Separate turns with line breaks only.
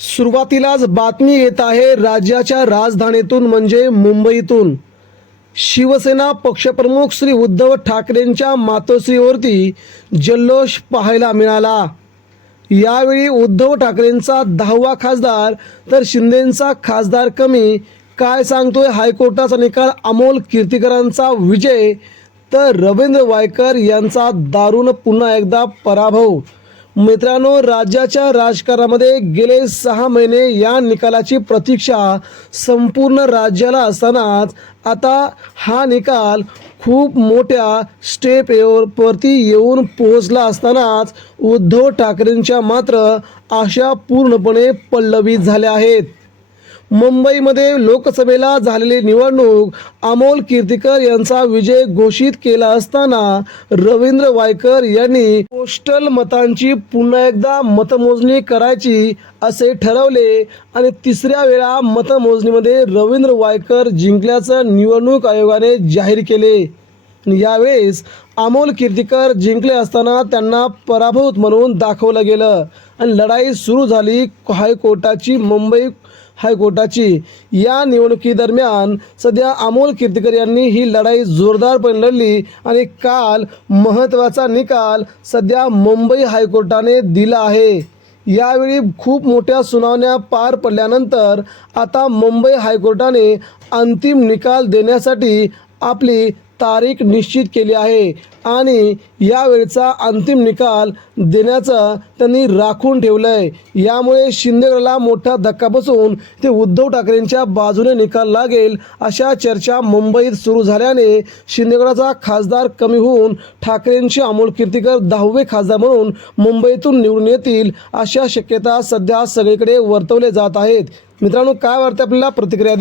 सुरुवातीलाच बातमी येत आहे राज्याच्या राजधानीतून म्हणजे मुंबईतून. शिवसेना पक्षप्रमुख श्री उद्धव ठाकरेंच्या मातोश्रीवरती जल्लोष पाहायला मिळाला. यावेळी उद्धव ठाकरेंचा दहावा खासदार तर शिंदेंचा खासदार कमी. काय सांगतोय हायकोर्टाचा निकाल? अमोल कीर्तिकरांचा विजय. तर रवींद्र वायकर यांचा दारुण पुन्हा एकदा पराभव. मित्रांनो राज्याच्या राजकारणामध्ये गेले सहा महिने या निकालाची प्रतीक्षा संपूर्ण राज्याला असतानाच आता हा निकाल खूप मोठ्या स्टेप वरती येऊन पोहोचला असतानाच उद्धव ठाकरेंच्या मात्र आशा पूर्णपणे पल्लवित झाल्या आहेत. मुंबईमध्ये लोकसभेला झालेली निवडणूक अमोल कीर्तीकर यांचा विजय घोषित केला असताना रवींद्र वायकर यांनी पोस्टल मतांची पुन्हा एकदा मतमोजणी करायची असे ठरवले. आणि तिसऱ्या वेळा मतमोजणीमध्ये रवींद्र वायकर जिंकल्याचं निवडणूक आयोगाने जाहीर केले. यावेळेस अमोल कीर्तीकर जिंकले असताना त्यांना पराभूत म्हणून दाखवलं गेलं. आणि लढाई सुरू झाली हायकोर्टाची मुंबई हायकोर्टाची या निवडणुकीदरम्यान सध्या अमोल कीर्तीकर यांनी ही लढाई जोरदारपणे लढली आणि काल महत्त्वाचा निकाल सध्या मुंबई हायकोर्टाने दिला आहे. यावेळी खूप मोठ्या सुनावण्या पार पडल्यानंतर आता मुंबई हायकोर्टाने अंतिम निकाल देण्यासाठी आपली तारीख निश्चित केली आहे. आणि यावेळचा अंतिम निकाल देण्याचं त्यांनी राखून ठेवलं आहे यामुळे शिंदेगडला मोठा धक्का बसून ते उद्धव ठाकरेंच्या बाजूने निकाल लागेल अशा चर्चा मुंबईत सुरू झाल्याने शिंदेगडाचा खासदार कमी होऊन ठाकरेंचे अमोल कीर्तीकर दहावे खासदार म्हणून मुंबईतून निवडून येतील अशा शक्यता सध्या सगळीकडे वर्तवले जात आहेत. मित्रांनो काय वाटतं आपल्याला? प्रतिक्रिया